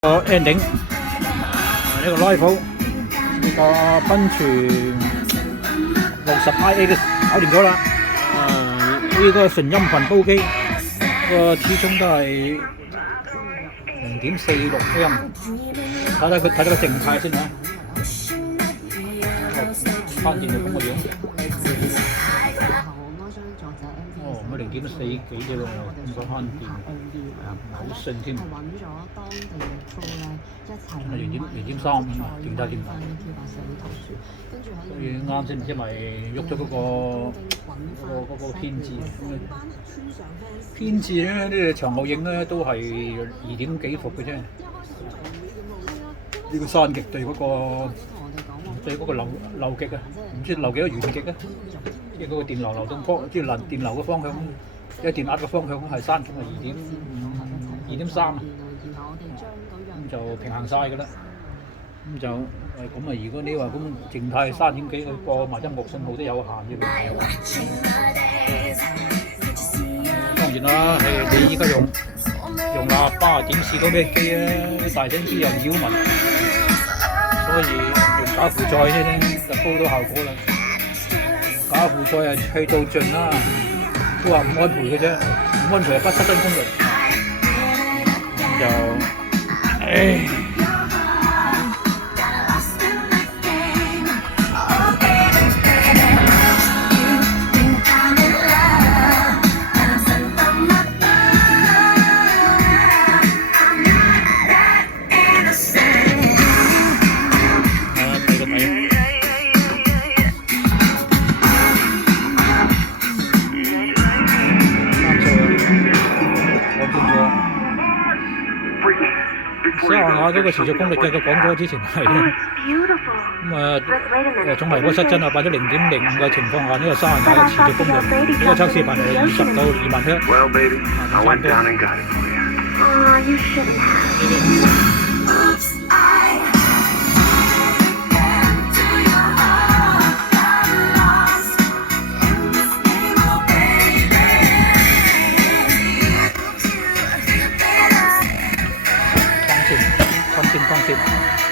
個 ending，呢個 rifle 呢個噴泉60 IA 嘅搞掂咗啦。呢個純音頻煲機，個始終都係0.46 音。睇睇個靜態先嚇。翻轉就咁個樣。哦，咁0.4幾啫喎，咁多慳電，好順添。真係0.35啊，勁得勁。所以啱先唔知咪喐咗嗰個偏置。偏置咧，呢個長後影咧都係2點幾伏嘅啫。呢個山極對嗰個流極啊，唔知流幾多圓極啊，即係嗰個電流流動方，即係電流嘅方向，即係電壓嘅方向係山極係2.3啊，咁就平衡晒㗎啦。咁就咁啊！如果你話咁靜態3點幾去播埋音樂信號都有限嘅。當然啦，你依家用喇叭點試到咩機啊？大聲啲又擾民，所以用假輔助呢就高到效果啦。假輔助係去到盡啦，都話唔安培嘅啫，唔安培係不失真功力。咁就嗰個持續功力嘅，佢講咗之前係咁總係嗰失真啊，擺咗0.05嘅情況下，呢個30瓦嘅持續功率，呢個測試頻率20到2萬赫，差唔多。放線。